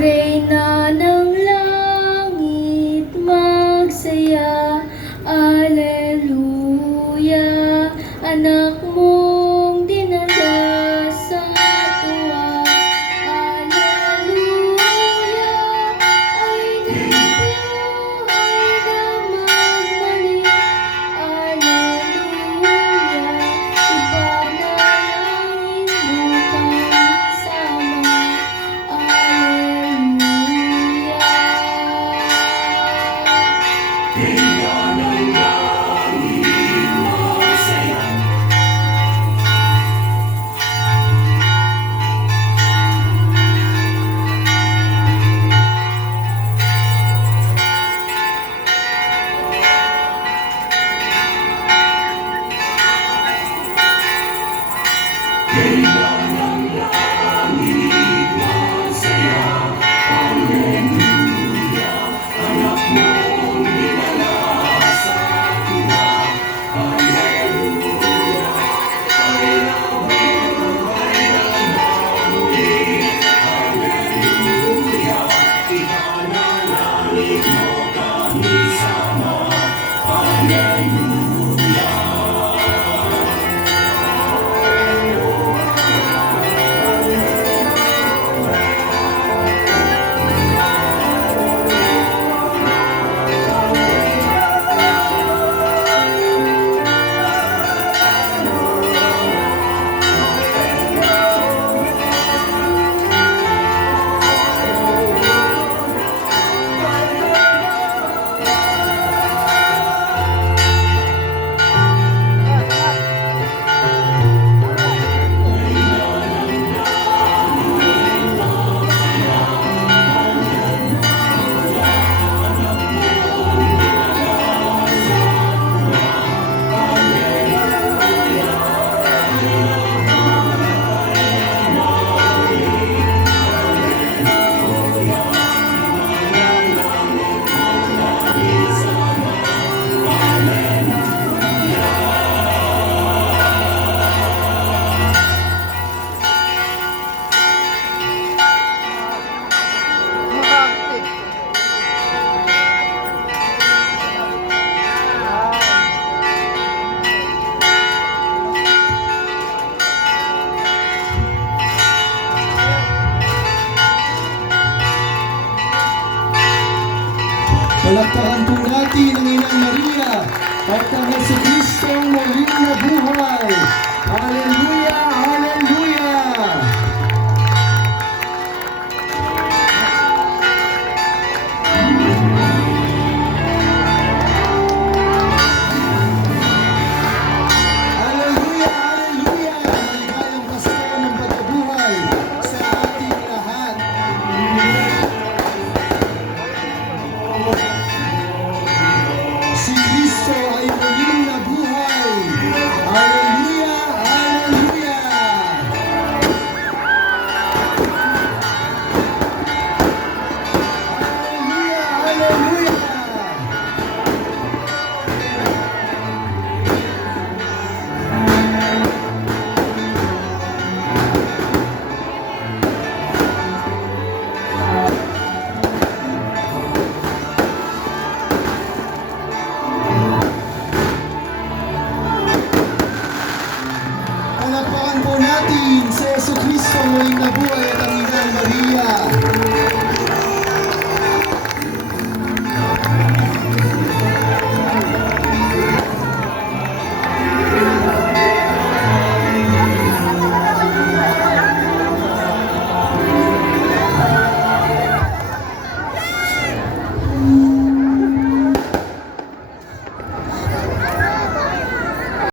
Reyna ng langit, magsaya, Alleluia. Anak mong dinala sa tuwa, Alleluia. Ay nabuhay na magbalik, Alleluia. Ipanalangin mo kami sama, Palakpakan po natin ang Inang Maria at ang Jesucristong muling nabuhay. Hallelujah! Hallelujah! Hallelujah! Hallelujah! Maligayang Pasko ng pagkabuhay sa ating lahat. Si Kristo ay muling nabuhay. Hallelujah! Hallelujah! Hallelujah! Hallelujah! Palakpakan po natin si Jesucristo muling nabuhay.